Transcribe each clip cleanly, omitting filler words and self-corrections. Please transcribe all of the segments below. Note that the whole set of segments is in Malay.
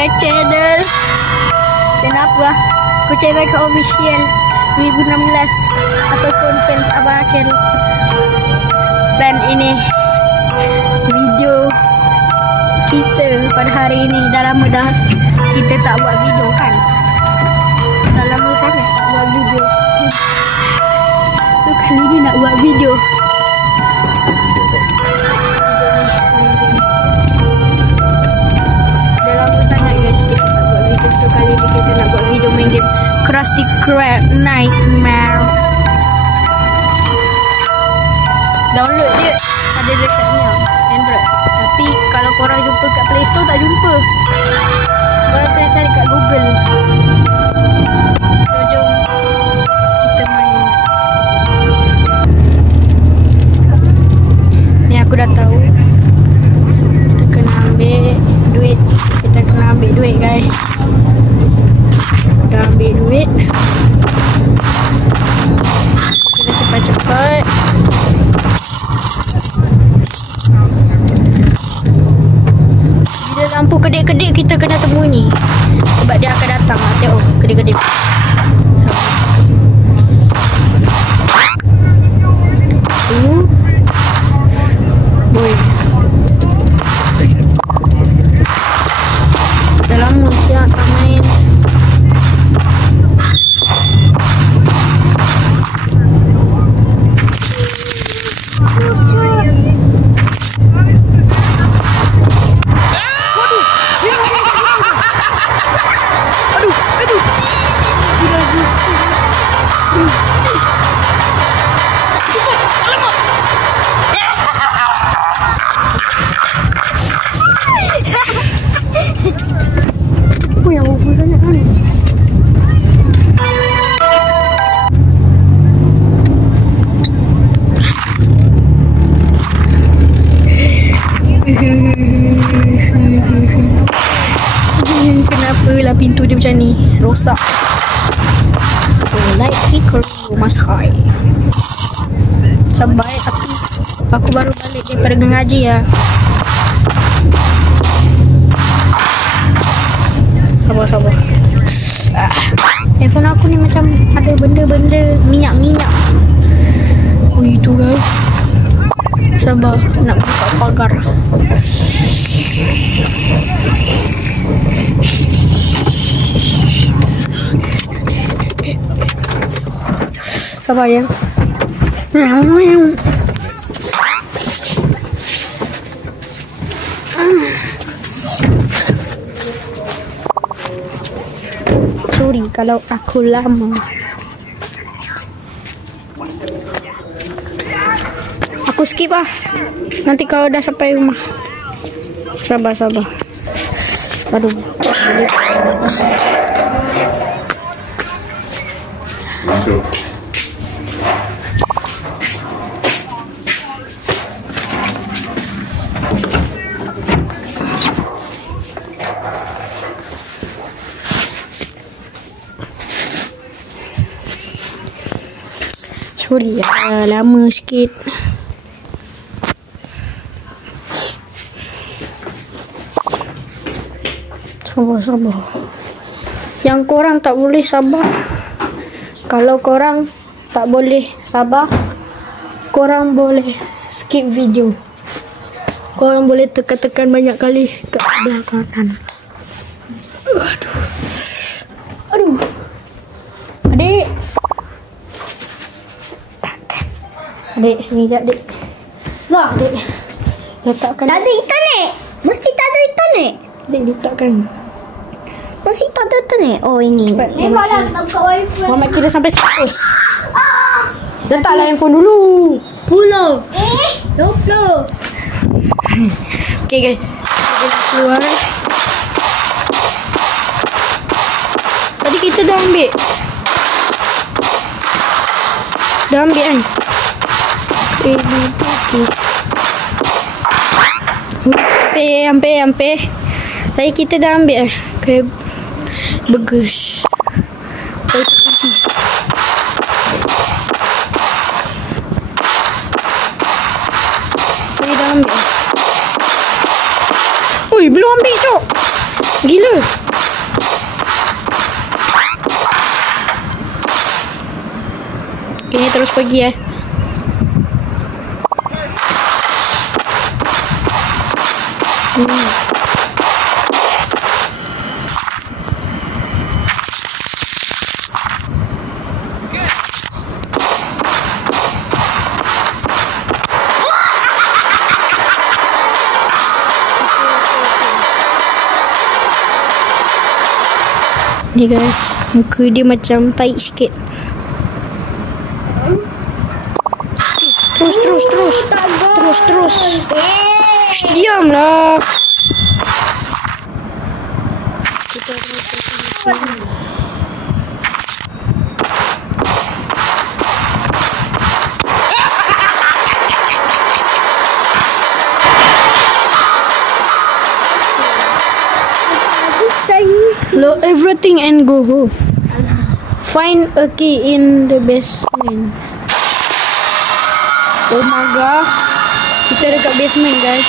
ke channel. Kenapa? Kucing Reka Official 2016 ataupun fans Abang Akil. Dan ini video kita pada hari ini. Dah lama dah kita tak buat video kan. Dah lama sangat tak buat video. So kali ni nak buat video. Dah lama sangat guys kita tak buat video. So kali ni kita nak buat video main game Krusty Krab Nightmare. Download dia ada dekat ni Android. Tapi kalau korang jumpa kat Play Store tak jumpa. Korang kena cari kat Google. So jom kita main. Ni aku dah tahu. Kita kena ambil duit. Kita kena ambil duit guys. Kita ambil duit. Kena cepat-cepat. Bila lampu kedip-kedip kita kena sembunyi. Sebab dia akan datang. Tengok kedip-kedip. Boy. Dah lama siap tak main. Apa yang over sangat kan? Kenapa lah pintu dia macam ni? Rosak. Light flicker must high. Sabar aku baru balik daripada ngaji ya. Sabar. Telefon aku ni macam ada benda-benda minyak-minyak. Oh itu guys. Sabar nak buka pagar. Sabar ya. Sorry kalau aku lama. Aku skip lah. Nanti kalau dah sampai rumah. Sabar. Aduh. Masuk. Sorry ya, lama sikit. Sabar. Yang korang tak boleh sabar. Kalau korang tak boleh sabar, korang boleh skip video. Korang boleh tekan-tekan banyak kali ke belah kanan. Aduh. Adik. Adik sini jap adik. Lah adik. Letakkan. Tak ada internet. Mesti tak ada internet. Adik letakkan. Mesti tak ada internet. Oh ini. Memanglah kita buka wifi. Mama kira sampai 100. Letaklah handphone dulu. 10. 20. Okay guys. Kita keluar. Tadi kita dah ambil. Dah ambil kan? Hampir. Tadi kita dah ambil crab burgers. Baik kunci. Tadi dah ambil. Ui, belum ambil cok. Gila. Okay, terus pergi Ni guys, muka dia macam taik sikit. Terus. Shh, diamlah. Kita load everything and go home. Find a key in the basement. Oh my god. Kita dekat basement guys.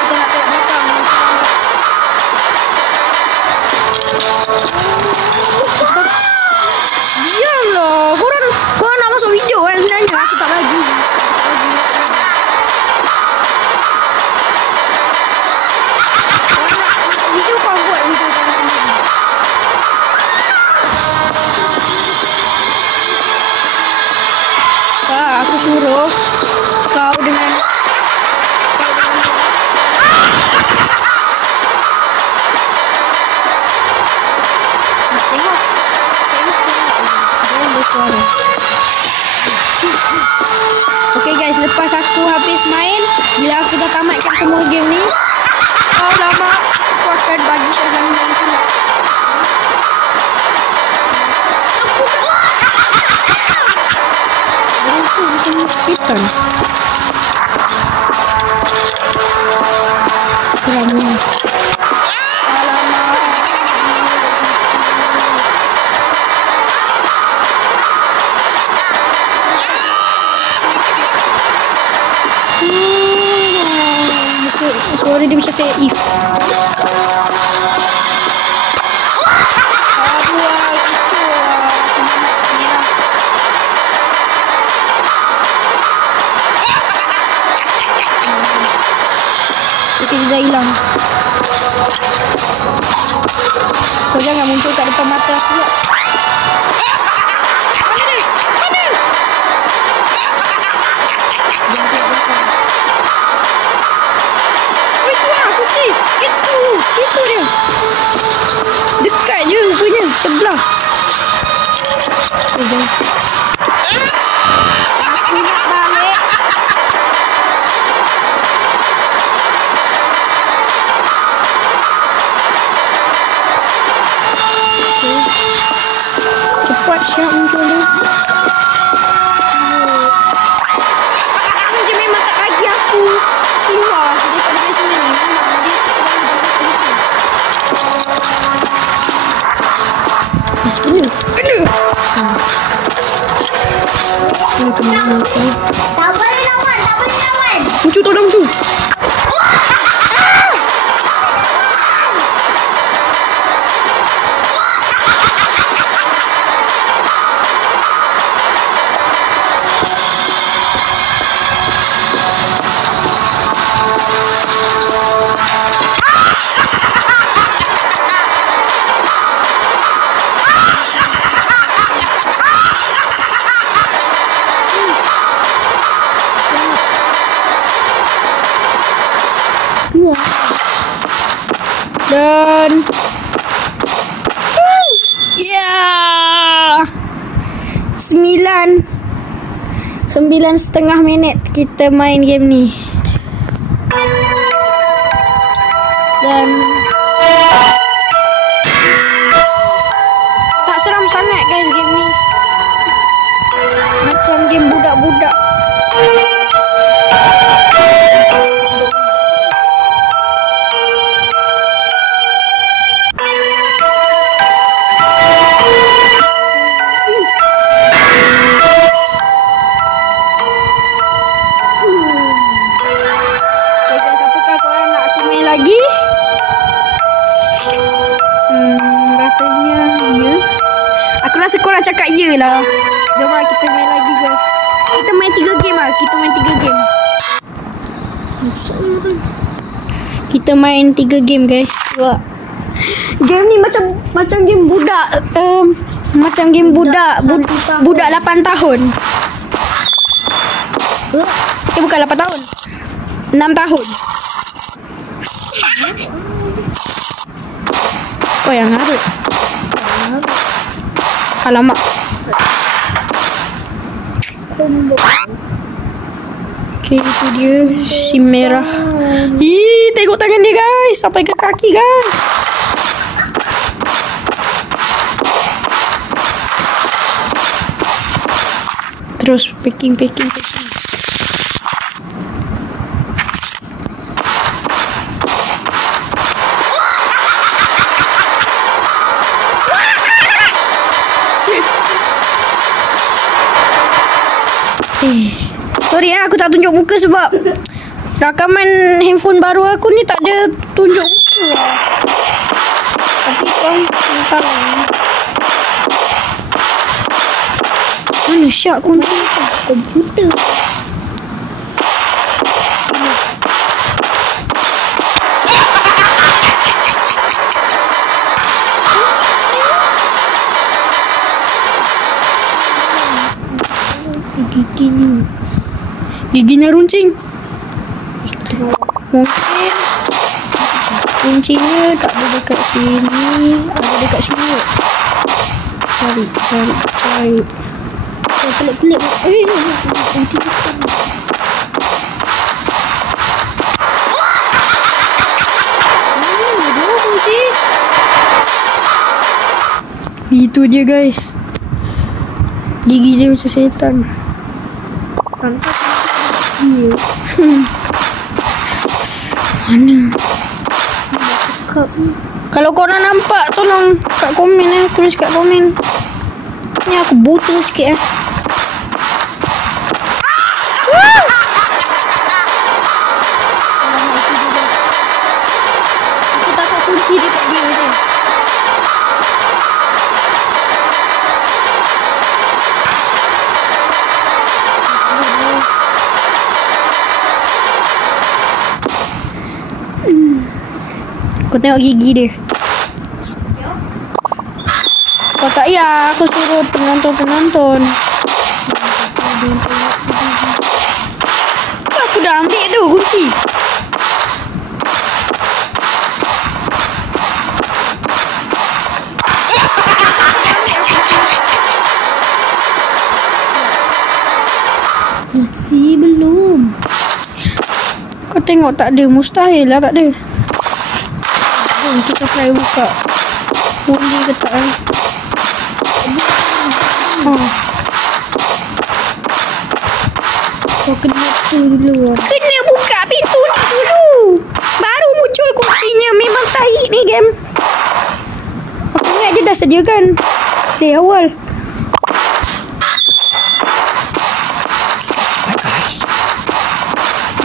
Kita nak tengok belakang. Diamlah. Korang nak masuk video kan sebenarnya. Aku tak bagi. Aku suruh kau dengan tengok jangan bersuara. Okay guys, lepas aku habis main, bila aku dah tamatkan semua game ni, kau lama aku akan bagi Shazam main pula. Hitam seramnya. Alamak. Suara dia macam saya if. Okay, dia dah hilang. Kau jangan muncul kat depan mata aku pula. Mana dia? Mana? Jangan tengok belakang. Oh, itu lah putih. Itu dia. Dekat je rupanya. Sebelah. Oh, jangan. Aku nak balik. Cepat siap muncul dia. Dia memang tak bagi aku keluar daripada basement ni. Memang dia selalu kena. Tak boleh lawan. Muncul tak dah muncul. Dan ya 9.5 minit kita main game ni. Dan tak seram sangat guys game ni. Macam game budak-budak. Masa korang cakap ya lah. Jom lah kita main lagi guys. Kita main 3 game lah. Kita main 3 game. Kita main 3 game guys. Game ni macam game budak. Macam game budak 8 tahun. Bukan 8 tahun. 6 tahun. Kau yang harut. Alamak. Okay, itu dia si merah. Ih, tengok tangan dia guys. Sampai ke kaki guys. Terus packing. Sorry aku tak tunjuk muka sebab rakaman handphone baru aku ni tak ada tunjuk muka. Tapi kau tahu mana syak kunci komputer. Giginya runcing. Mungkin kuncinya tak ada dekat sini. Ada dekat sini. Cari. Pelik. Nanti dua kunci. Itu dia guys. Gigi dia macam setan. Mana? Kalau korang nampak, tolong kat komen tulis kat komen. Ni aku buta sikit Aku takut kunci dekat dia je. Kau tengok gigi dia. Kau tak ya, aku suruh penonton. Aku dah ambil tu kunci. Masih belum. Kau tengok tak ada, mustahil lah tak ada. Kita try buka. Boleh ke tak? Kau kena tu dulu. Kena buka pintu ni dulu. Baru muncul kuncinya. Memang tahi ni game. Aku ingat dia dah sediakan dari awal.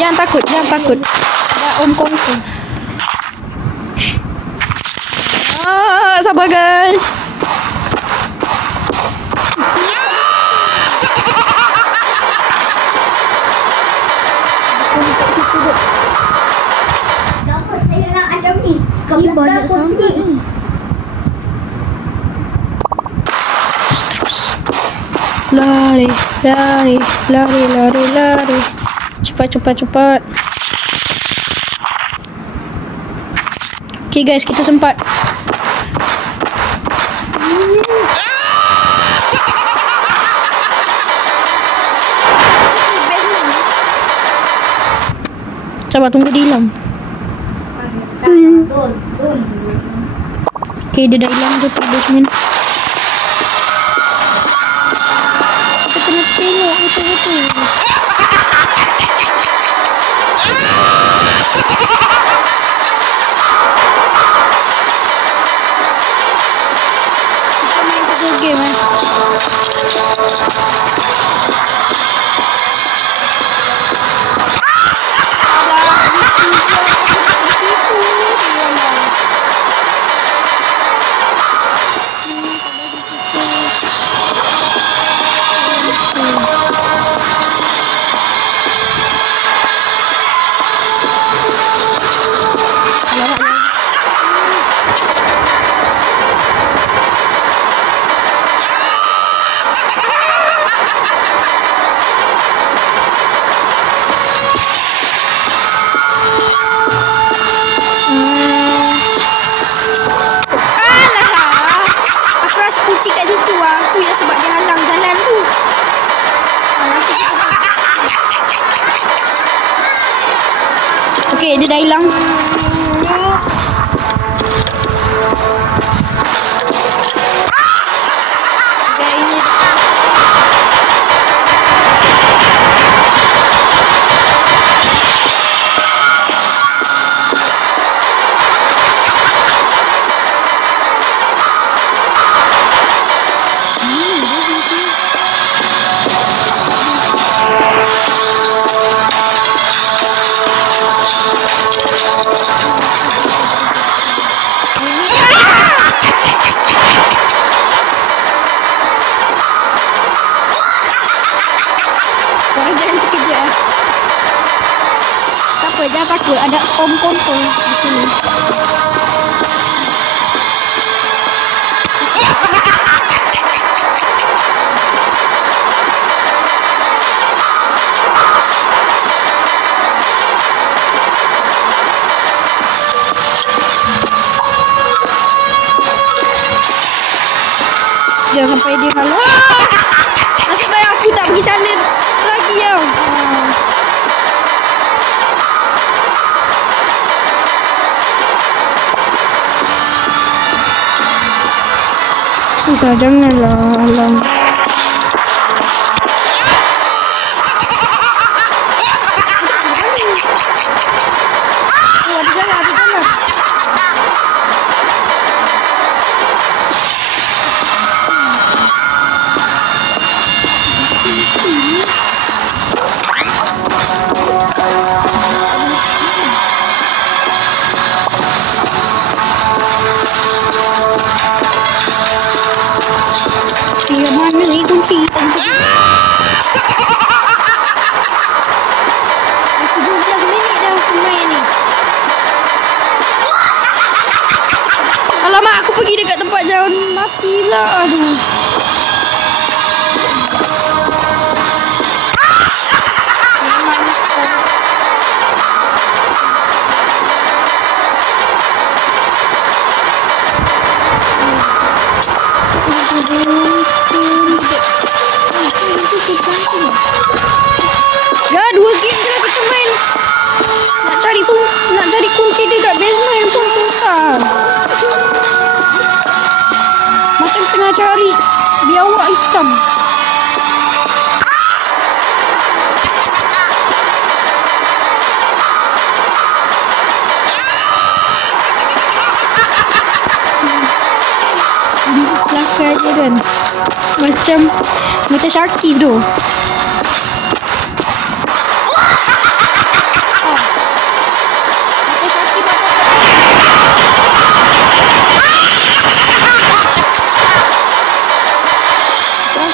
Jangan takut. Dah om kongkong. Sabar guys. Dapat saya nak macam ni. Ke belakang pos ni. Lari. Cepat. Okay guys, kita sempat. Sabar, tunggu dia hilang. Okay, dia dah hilang tu basement. Kita kena tengok betul-betul. Kita main 3 game kunci kat situ lah. Tu yang sebab dia halang jalan tu. Okey, dia dah hilang. Jangan takut, ada om kontrol di sini. Jangan sampai dia halau. Nasib baik aku tak pergi sana lagi tau. Bisa janganlah halang. Mana ni kunci? Aku 17 minit dah aku main ni. Alamak, aku pergi dekat tempat jauh matilah. Aduh. Ya, 2 game je lah kita main. Nak cari kunci dekat basement pun susah. Macam tengah cari biawak hitam. Kelakar je kan. Macam Sharky tu.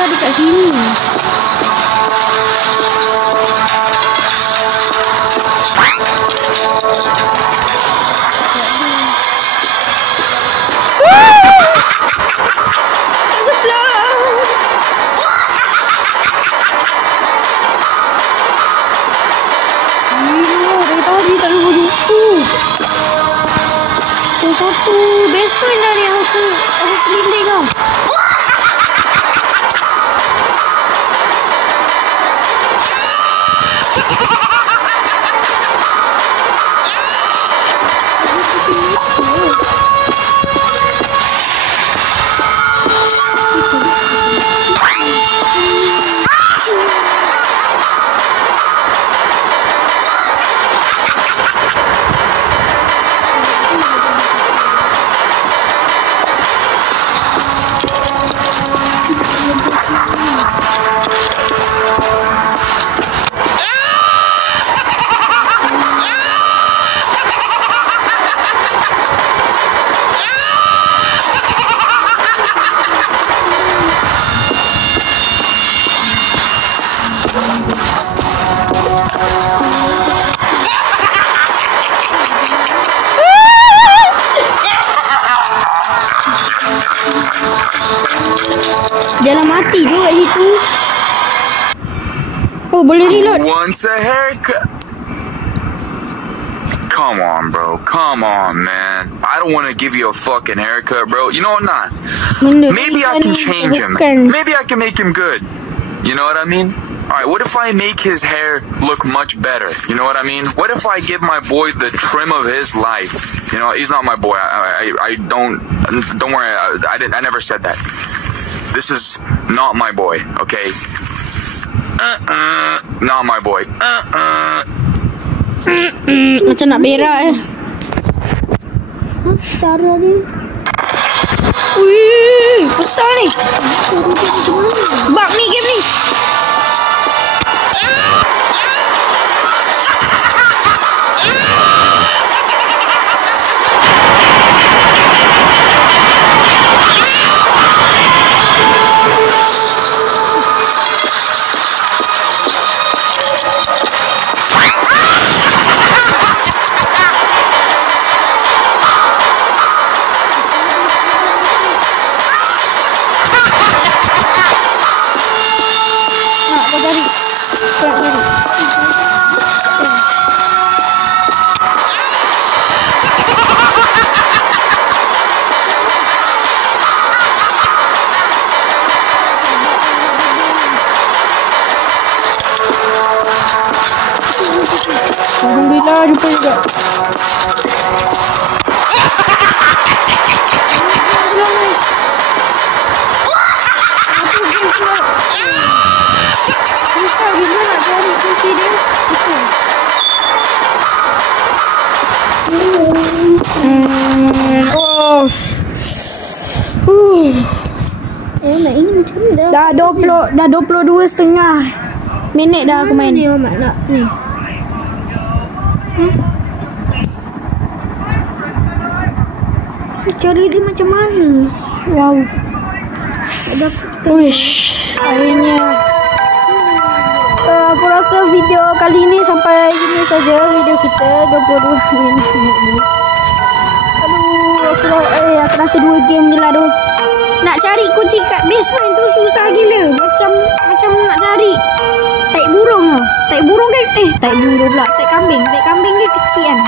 Dekat sini. Kat sebelah. Dari tadi tak lupa jumpa. Satu basement dah ni aku keliling tau. Jalan mati tu kat situ. Oh, boleh reload. Wants a haircut. Come on, bro. Come on, man. I don't want to give you a fucking haircut, bro. You know what? Not. Maybe I can change him. Maybe I can make him good. You know what I mean? Alright, what if I make his hair look much better? You know what I mean? What if I give my boy the trim of his life? You know, he's not my boy. I don't worry. I never said that. This is not my boy, okay? Not my boy. Macam nak berak Cara dia. Wih, besar ni. Bak ni game ni. Alhamdulillah jumpa juga. Susah gila nak cari kunci dia. Nak ini macam ni dah. Dah 22.5 minit dah aku main. Ni Mak nak ni. Cari dia macam mana? Wow. Ada Wish. Akhirnya aku rasa video kali ni sampai sini saja video kita 22 minit. Aduh, aku rasa 2 game je lah tu. Nak cari kunci kat basement tu susah gila. Macam nak cari tai burung lah. Tai burung kan tai burung pula. Tai kambing ni kecil kan.